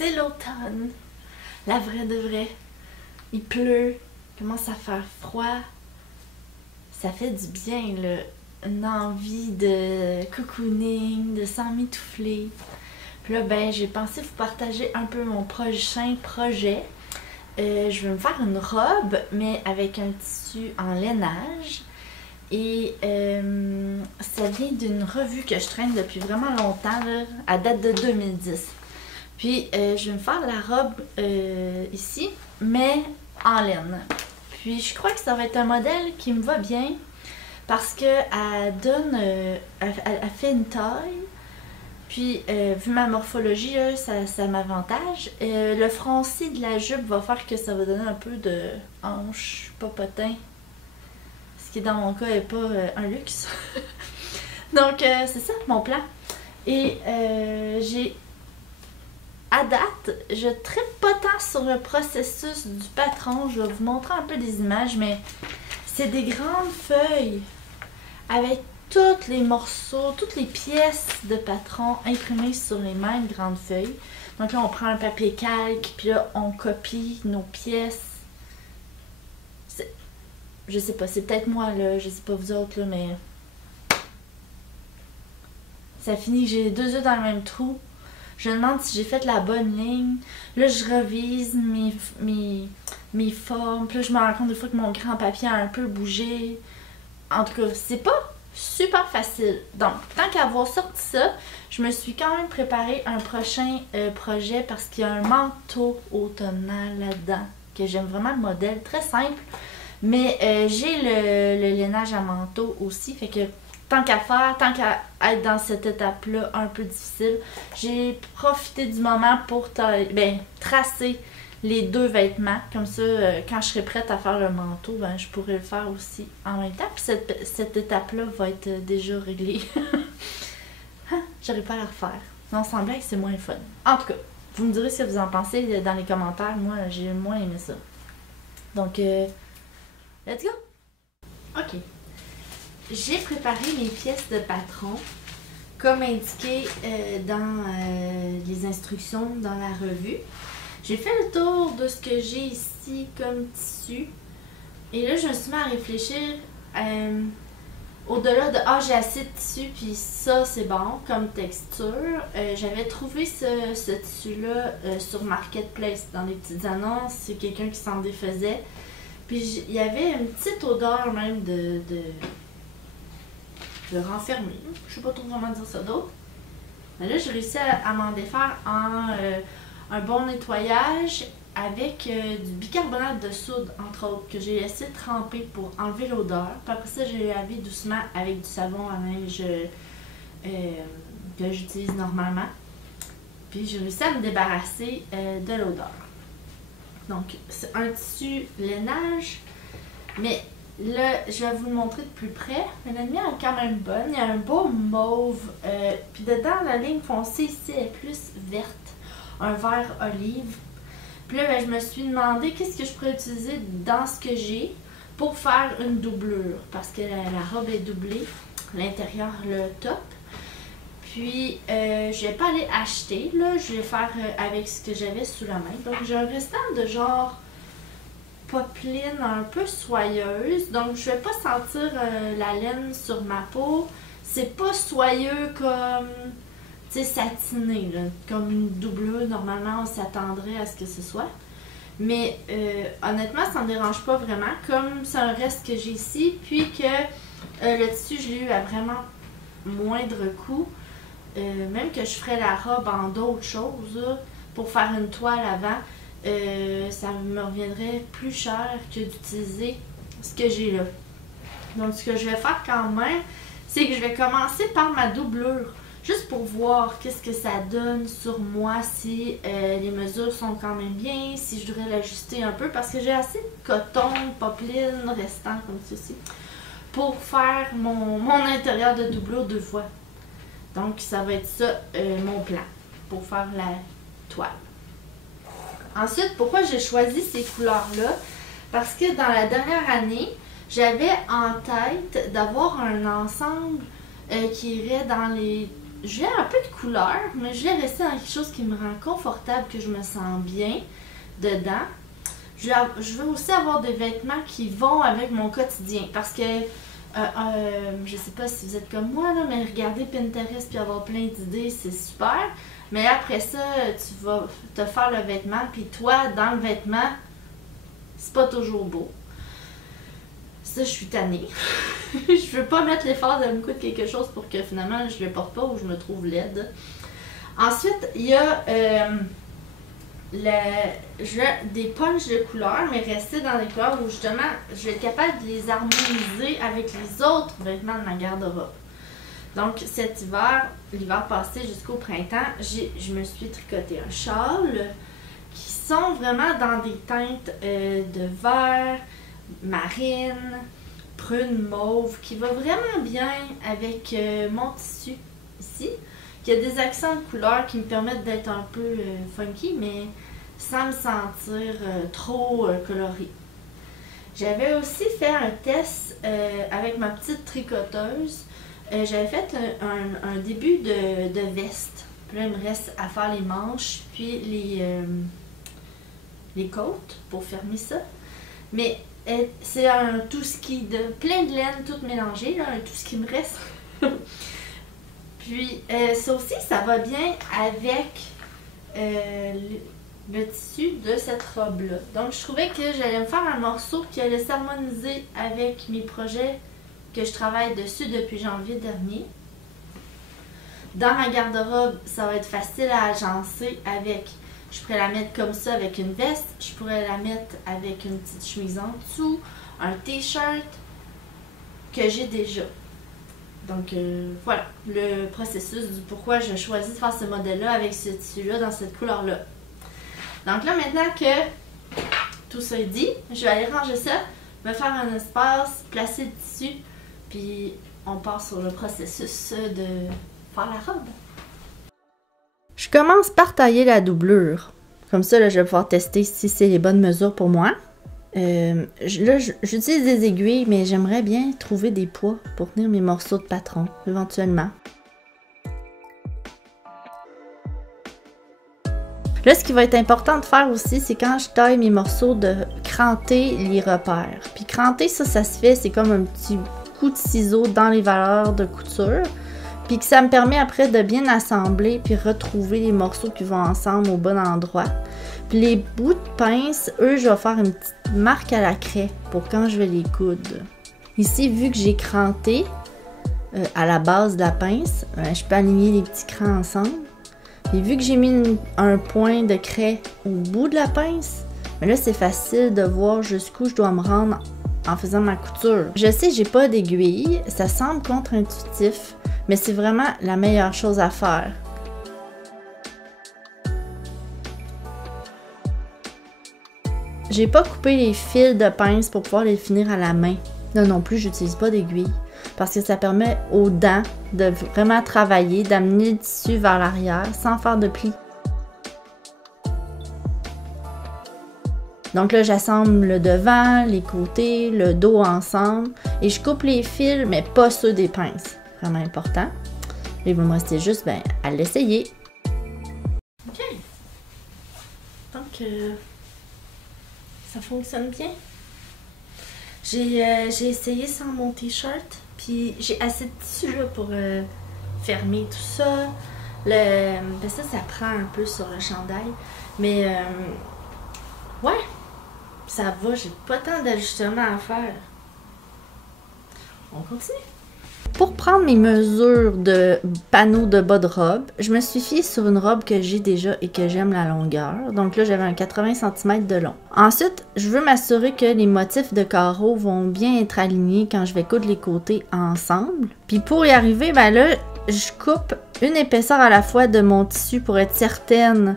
C'est l'automne. La vraie de vrai. Il pleut. Commence à faire froid. Ça fait du bien, là. Une envie de cocooning, de s'emmitoufler. Puis là, ben, j'ai pensé vous partager un peu mon prochain projet. Je vais me faire une robe, mais avec un tissu en lainage. Et ça vient d'une revue que je traîne depuis vraiment longtemps, là, à date de 2010. Puis je vais me faire la robe ici, mais en laine. Puis je crois que ça va être un modèle qui me va bien parce qu'elle donne, elle fait une taille. Puis vu ma morphologie, là, ça m'avantage. Le froncé de la jupe va faire que ça va donner un peu de hanche, popotin. Ce qui dans mon cas n'est pas un luxe. Donc c'est ça mon plan. Et j'ai à date, je trippe pas tant sur le processus du patron. Je vais vous montrer un peu des images, mais c'est des grandes feuilles avec tous les morceaux, toutes les pièces de patron imprimées sur les mêmes grandes feuilles. Donc là, on prend un papier calque, puis là, on copie nos pièces. Je sais pas, c'est peut-être moi, là, je sais pas vous autres, là, mais ça finit que j'ai deux œufs dans le même trou. Je me demande si j'ai fait la bonne ligne. Là, je revise mes formes. Puis là, je me rends compte des fois que mon grand papier a un peu bougé. En tout cas, c'est pas super facile. Donc, tant qu'à avoir sorti ça, je me suis quand même préparé un prochain projet parce qu'il y a un manteau automnal là-dedans. Que j'aime vraiment le modèle, très simple. Mais j'ai le lainage à manteau aussi, fait que tant qu'à faire, tant qu'à être dans cette étape-là un peu difficile, j'ai profité du moment pour tracer les deux vêtements. Comme ça, quand je serai prête à faire le manteau, ben, je pourrai le faire aussi en même temps. Puis cette étape-là va être déjà réglée. J'aurais pas à la refaire. Non, sans blague, c'est moins fun. En tout cas, vous me direz ce que vous en pensez dans les commentaires. Moi, j'ai moins aimé ça. Donc, let's go! Ok. J'ai préparé mes pièces de patron comme indiqué dans les instructions dans la revue. J'ai fait le tour de ce que j'ai ici comme tissu. Et là, je me suis mis à réfléchir au-delà de « Ah, j'ai assez de tissu, puis ça, c'est bon comme texture. » J'avais trouvé ce tissu-là sur Marketplace, dans les petites annonces. C'est quelqu'un qui s'en défaisait. Puis il y avait une petite odeur même de renfermé. Je sais pas trop comment dire ça d'autre. Mais là, j'ai réussi à m'en défaire en un bon nettoyage avec du bicarbonate de soude, entre autres, que j'ai laissé tremper pour enlever l'odeur. Puis après ça, j'ai lavé doucement avec du savon à neige que j'utilise normalement. Puis j'ai réussi à me débarrasser de l'odeur. Donc, c'est un tissu lainage, mais là, je vais vous le montrer de plus près. Mais la lumière est quand même bonne. Il y a un beau mauve. Puis dedans, la ligne foncée ici est plus verte. Un vert olive. Puis là, ben, je me suis demandé qu'est-ce que je pourrais utiliser dans ce que j'ai pour faire une doublure. Parce que la robe est doublée. L'intérieur, le top. Puis, je vais pas aller acheter. Là, je vais faire avec ce que j'avais sous la main. Donc, j'ai un restant de genre popeline un peu soyeuse. Donc, je vais pas sentir la laine sur ma peau. C'est pas soyeux comme, tu sais, satiné, là, comme une doublure. Normalement, on s'attendrait à ce que ce soit. Mais honnêtement, ça me dérange pas vraiment. Comme c'est un reste que j'ai ici, puis que le tissu, je l'ai eu à vraiment moindre coût. Même que je ferais la robe en d'autres choses, là, pour faire une toile avant. Ça me reviendrait plus cher que d'utiliser ce que j'ai là. Donc, ce que je vais faire quand même, c'est que je vais commencer par ma doublure. Juste pour voir qu'est-ce que ça donne sur moi, si les mesures sont quand même bien, si je devrais l'ajuster un peu. Parce que j'ai assez de coton, popeline restant comme ceci pour faire mon intérieur de doublure deux fois. Donc, ça va être ça, mon plan pour faire la toile. Ensuite, pourquoi j'ai choisi ces couleurs-là? Parce que dans la dernière année, j'avais en tête d'avoir un ensemble qui irait dans les je voulais un peu de couleur, mais je voulais rester dans quelque chose qui me rend confortable, que je me sens bien dedans. Je veux aussi avoir des vêtements qui vont avec mon quotidien, parce que je sais pas si vous êtes comme moi, là, mais regarder Pinterest puis avoir plein d'idées, c'est super. Mais après ça, tu vas te faire le vêtement, puis toi, dans le vêtement, c'est pas toujours beau. Ça, je suis tannée. Je veux pas mettre l'effort de me coûter quelque chose pour que finalement je le porte pas ou je me trouve laide. Ensuite, il y a des punchs de couleurs, mais rester dans des couleurs où justement je vais être capable de les harmoniser avec les autres vêtements de ma garde-robe. Donc cet hiver, l'hiver passé jusqu'au printemps, je me suis tricoté un châle qui sont vraiment dans des teintes de vert, marine, prune, mauve, qui va vraiment bien avec mon tissu ici, qui a des accents de couleurs qui me permettent d'être un peu funky, mais sans me sentir trop colorée. J'avais aussi fait un test avec ma petite tricoteuse. J'avais fait un début de veste. Puis là, il me reste à faire les manches, puis les côtes pour fermer ça. Mais c'est un tout ski de plein de laine, tout mélangé, là, un tout ce qui me reste. Puis ça aussi, ça va bien avec le tissu de cette robe-là. Donc je trouvais que j'allais me faire un morceau qui allait s'harmoniser avec mes projets que je travaille dessus depuis janvier dernier. Dans ma garde-robe, ça va être facile à agencer avec... Je pourrais la mettre comme ça avec une veste, je pourrais la mettre avec une petite chemise en dessous, un t-shirt que j'ai déjà. Donc voilà le processus du pourquoi je choisis de faire ce modèle-là avec ce tissu-là dans cette couleur-là. Donc là, maintenant que tout ça est dit, je vais aller ranger ça, me faire un espace, placer le tissu, puis on part sur le processus de faire la robe. Je commence par tailler la doublure. Comme ça, là, je vais pouvoir tester si c'est les bonnes mesures pour moi. Là, j'utilise des aiguilles, mais j'aimerais bien trouver des poids pour tenir mes morceaux de patron, éventuellement. Là, ce qui va être important de faire aussi, c'est quand je taille mes morceaux, de cranter les repères. Puis cranter, ça se fait, c'est comme un petit coup de ciseau dans les valeurs de couture. Puis que ça me permet après de bien assembler puis retrouver les morceaux qui vont ensemble au bon endroit. Puis les bouts de pince, eux, je vais faire une petite marque à la craie pour quand je vais les coudre. Ici, vu que j'ai cranté à la base de la pince, je peux aligner les petits crans ensemble. Et vu que j'ai mis un point de craie au bout de la pince, mais là c'est facile de voir jusqu'où je dois me rendre en faisant ma couture. Je sais, j'ai pas d'aiguille, ça semble contre-intuitif, mais c'est vraiment la meilleure chose à faire. J'ai pas coupé les fils de pince pour pouvoir les finir à la main. Là non plus, j'utilise pas d'aiguille. Parce que ça permet aux dents de vraiment travailler, d'amener le tissu vers l'arrière sans faire de plis. Donc là, j'assemble le devant, les côtés, le dos ensemble. Et je coupe les fils, mais pas ceux des pinces. Vraiment important. Et il va me rester juste à l'essayer. OK. Donc, ça fonctionne bien. J'ai essayé sans mon t-shirt. Puis j'ai assez de tissu là, pour fermer tout ça. Ça prend un peu sur le chandail. Mais ouais, ça va, j'ai pas tant d'ajustements à faire. On continue. Pour prendre mes mesures de panneaux de bas de robe, je me suis fiée sur une robe que j'ai déjà et que j'aime la longueur. Donc là, j'avais un 80 cm de long. Ensuite, je veux m'assurer que les motifs de carreaux vont bien être alignés quand je vais coudre les côtés ensemble. Puis pour y arriver, là, je coupe une épaisseur à la fois de mon tissu pour être certaine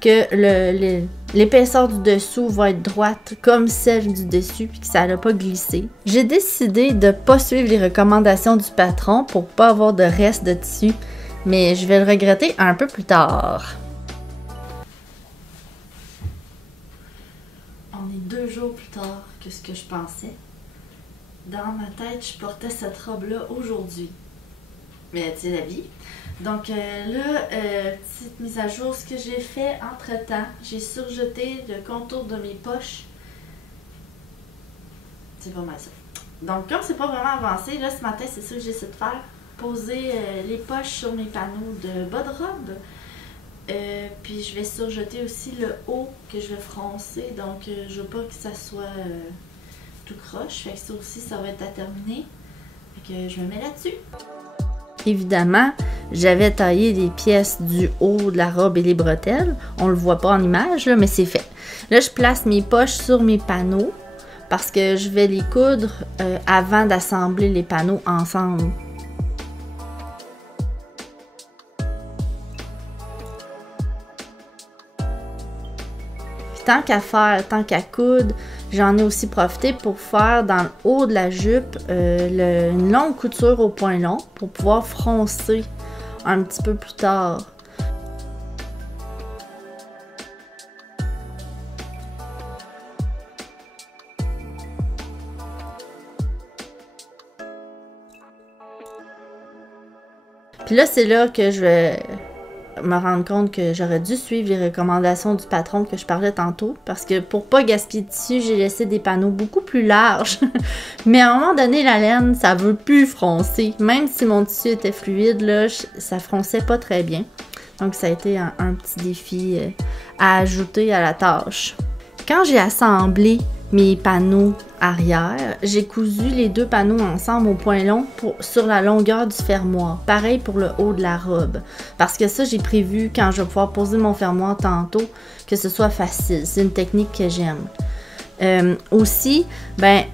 que l'épaisseur du dessous va être droite comme celle du dessus puis que ça n'a pas glissé. J'ai décidé de ne pas suivre les recommandations du patron pour pas avoir de reste de tissu, mais je vais le regretter un peu plus tard. On est 2 jours plus tard que ce que je pensais. Dans ma tête, je portais cette robe-là aujourd'hui. Mais tu sais, la vie. Donc là, petite mise à jour, ce que j'ai fait entre-temps, j'ai surjeté le contour de mes poches. C'est pas mal ça. Donc comme c'est pas vraiment avancé, là ce matin, c'est ça que j'essaie de faire. Poser les poches sur mes panneaux de bas de robe. Puis je vais surjeter aussi le haut que je vais froncer. Donc je veux pas que ça soit tout croche. Fait que ça aussi, ça va être à terminer. Fait que je me mets là-dessus. Évidemment, j'avais taillé les pièces du haut de la robe et les bretelles. On le voit pas en image, là, mais c'est fait. Là, je place mes poches sur mes panneaux parce que je vais les coudre avant d'assembler les panneaux ensemble. Tant qu'à faire, tant qu'à coudre, j'en ai aussi profité pour faire dans le haut de la jupe une longue couture au point long pour pouvoir froncer un petit peu plus tard. Puis là, c'est là que je vais me rendre compte que j'aurais dû suivre les recommandations du patron que je parlais tantôt, parce que pour pas gaspiller de tissu, j'ai laissé des panneaux beaucoup plus larges. Mais à un moment donné, la laine, ça veut plus froncer. Même si mon tissu était fluide, là, ça fronçait pas très bien. Donc ça a été un petit défi à ajouter à la tâche. Quand j'ai assemblé mes panneaux arrière, j'ai cousu les deux panneaux ensemble au point long sur la longueur du fermoir. Pareil pour le haut de la robe. Parce que ça, j'ai prévu quand je vais pouvoir poser mon fermoir tantôt, que ce soit facile. C'est une technique que j'aime. Aussi, ben,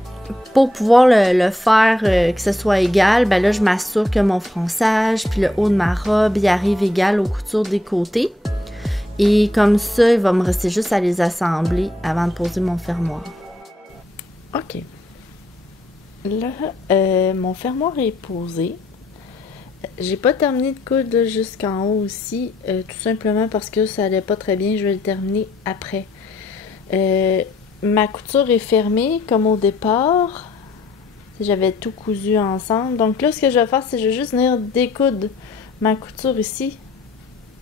pour pouvoir le faire que ce soit égal, ben là, je m'assure que mon fronçage puis le haut de ma robe, il arrive égal aux coutures des côtés. Et comme ça, il va me rester juste à les assembler avant de poser mon fermoir. OK. Là, mon fermoir est posé. J'ai pas terminé de coudre jusqu'en haut aussi, tout simplement parce que ça allait pas très bien. Je vais le terminer après. Ma couture est fermée comme au départ. J'avais tout cousu ensemble. Donc là, ce que je vais faire, c'est que je vais juste venir découdre ma couture ici,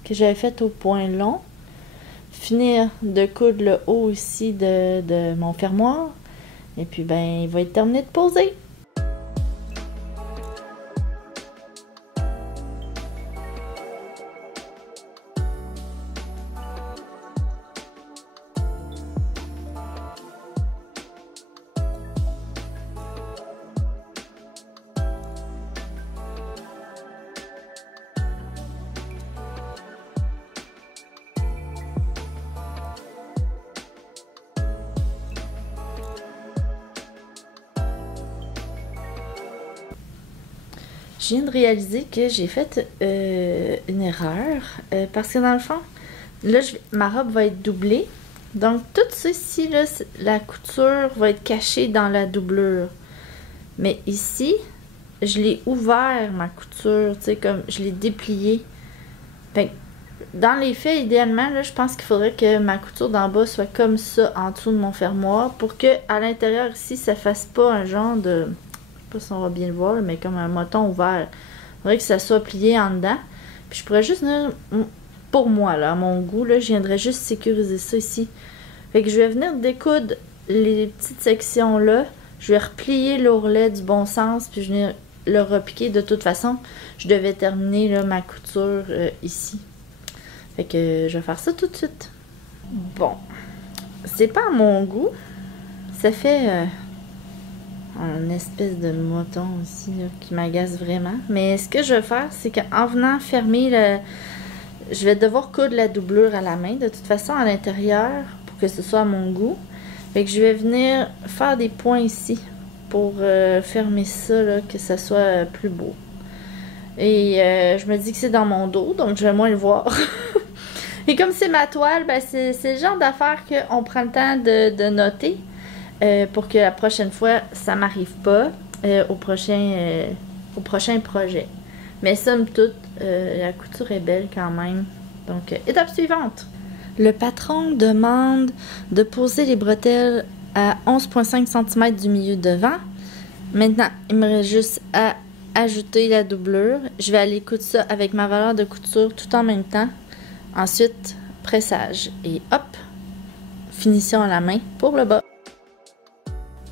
que j'avais faite au point long. Finir de coudre le haut ici de mon fermoir. Et puis, ben, il va être terminé de poser. Je viens de réaliser que j'ai fait une erreur parce que dans le fond, là, ma robe va être doublée. Donc, tout ceci, là, la couture va être cachée dans la doublure. Mais ici, je l'ai ouvert, ma couture, tu sais, comme je l'ai dépliée. Fait que, dans les faits, idéalement, là, je pense qu'il faudrait que ma couture d'en bas soit comme ça, en dessous de mon fermoir, pour que à l'intérieur, ici, ça fasse pas un genre de... Je sais pas si on va bien le voir, mais comme un moton ouvert. Il faudrait que ça soit plié en dedans. Puis je pourrais juste venir, pour moi, là, à mon goût, là, je viendrais juste sécuriser ça ici. Fait que je vais venir découdre les petites sections là. Je vais replier l'ourlet du bon sens, puis je vais venir le repiquer. De toute façon, je devais terminer là, ma couture ici. Fait que je vais faire ça tout de suite. Bon. C'est pas à mon goût. Ça fait... un espèce de moton aussi là, qui m'agace vraiment. Mais ce que je vais faire, c'est qu'en venant fermer le... Je vais devoir coudre la doublure à la main, de toute façon, à l'intérieur, pour que ce soit à mon goût. Fait que je vais venir faire des points ici pour fermer ça, là, que ça soit plus beau. Et je me dis que c'est dans mon dos, donc je vais moins le voir. Et comme c'est ma toile, ben c'est le genre d'affaire qu'on prend le temps de noter. Pour que la prochaine fois, ça m'arrive pas au prochain projet. Mais somme toute, la couture est belle quand même. Donc, étape suivante. Le patron demande de poser les bretelles à 11,5 cm du milieu devant. Maintenant, il me reste juste à ajouté la doublure. Je vais aller coudre ça avec ma valeur de couture tout en même temps. Ensuite, pressage. Et hop, finition à la main pour le bas.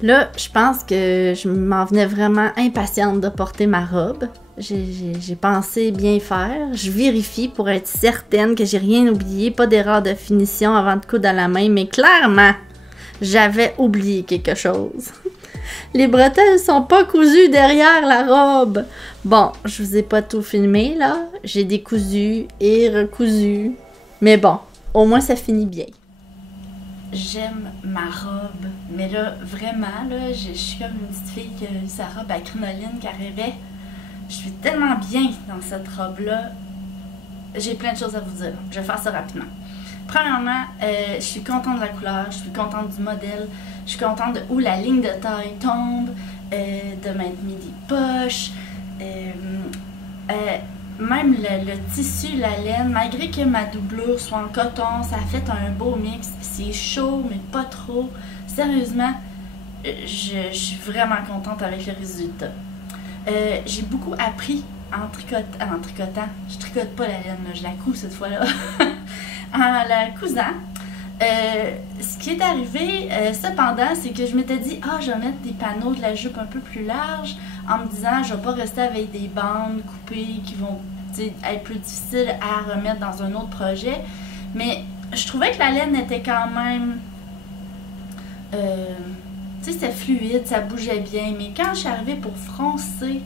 Là, je pense que je m'en venais vraiment impatiente de porter ma robe. J'ai pensé bien faire. Je vérifie pour être certaine que j'ai rien oublié, pas d'erreur de finition avant de coudre à la main, mais clairement, j'avais oublié quelque chose. Les bretelles sont pas cousues derrière la robe. Bon, je vous ai pas tout filmé là. J'ai décousu et recousu. Mais bon, au moins ça finit bien. J'aime ma robe, mais là, vraiment, là, je suis comme une petite fille qui a eu sa robe à crinoline qui arrivait. Je suis tellement bien dans cette robe-là. J'ai plein de choses à vous dire. Je vais faire ça rapidement. Premièrement, je suis contente de la couleur, je suis contente du modèle, je suis contente de où la ligne de taille tombe, de m'être mis des poches, même le tissu, la laine, malgré que ma doublure soit en coton, ça a fait un beau mix. C'est chaud, mais pas trop. Sérieusement, je suis vraiment contente avec le résultat. J'ai beaucoup appris en tricotant. Je tricote pas la laine, là, je la couds cette fois-là. En la cousant. Ce qui est arrivé, cependant, c'est que je m'étais dit, je vais mettre des panneaux de la jupe un peu plus larges, en me disant, je vais pas rester avec des bandes coupées qui vont être plus difficiles à remettre dans un autre projet. Mais je trouvais que la laine était quand même, c'était fluide, ça bougeait bien. Mais quand je suis arrivée pour froncer,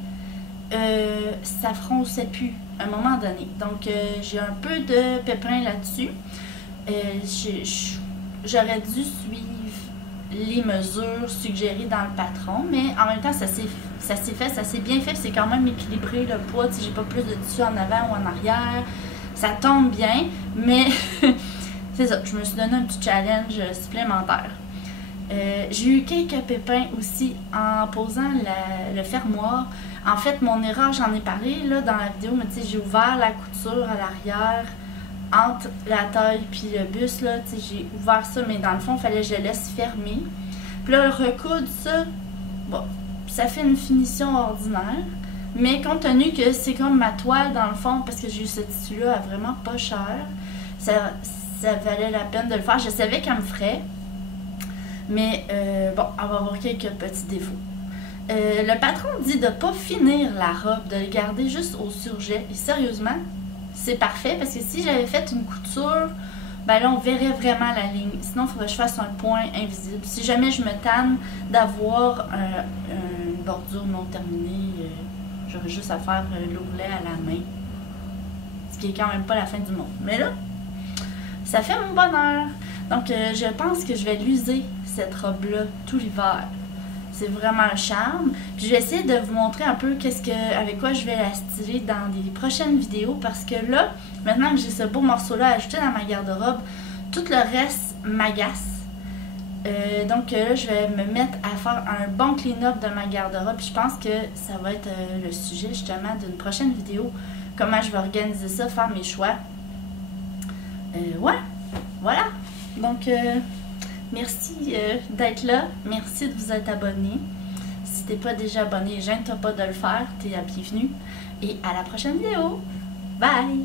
ça fronçait plus à un moment donné. Donc, j'ai un peu de pépin là-dessus. J'aurais dû suivre les mesures suggérées dans le patron, mais en même temps, ça s'est bien fait. C'est quand même équilibré le poids. J'ai pas plus de tissu en avant ou en arrière. Ça tombe bien, mais c'est ça. Je me suis donné un petit challenge supplémentaire. J'ai eu quelques pépins aussi en posant le fermoir. En fait, mon erreur, j'en ai parlé là, dans la vidéo, mais j'ai ouvert la couture à l'arrière entre la taille puis le buste, là, j'ai ouvert ça, mais dans le fond, il fallait que je le laisse fermer. Puis là, recoudre ça, bon, ça fait une finition ordinaire, mais compte tenu que c'est comme ma toile dans le fond, parce que j'ai eu ce tissu-là à vraiment pas cher, ça valait la peine de le faire. Je savais qu'elle me ferait, mais bon, elle va avoir quelques petits défauts. Le patron dit de ne pas finir la robe, de le garder juste au surjet. Et sérieusement, c'est parfait parce que si j'avais fait une couture, ben là, on verrait vraiment la ligne. Sinon, il faudrait que je fasse un point invisible. Si jamais je me tanne d'avoir une bordure non terminée, j'aurais juste à faire l'ourlet à la main. Ce qui est quand même pas la fin du monde. Mais là, ça fait mon bonheur. Donc, je pense que je vais l'user, cette robe-là, tout l'hiver. C'est vraiment un charme. Puis je vais essayer de vous montrer un peu avec quoi je vais la styler dans des prochaines vidéos. Parce que là, maintenant que j'ai ce beau morceau-là ajouté dans ma garde-robe, tout le reste m'agace. Donc là, je vais me mettre à faire un bon clean-up de ma garde-robe. Puis je pense que ça va être le sujet justement d'une prochaine vidéo. Comment je vais organiser ça, faire mes choix. Ouais, voilà. Donc... merci d'être là. Merci de vous être abonné. Si t'es pas déjà abonné, gêne-toi pas de le faire. T'es la bienvenue. Et à la prochaine vidéo. Bye!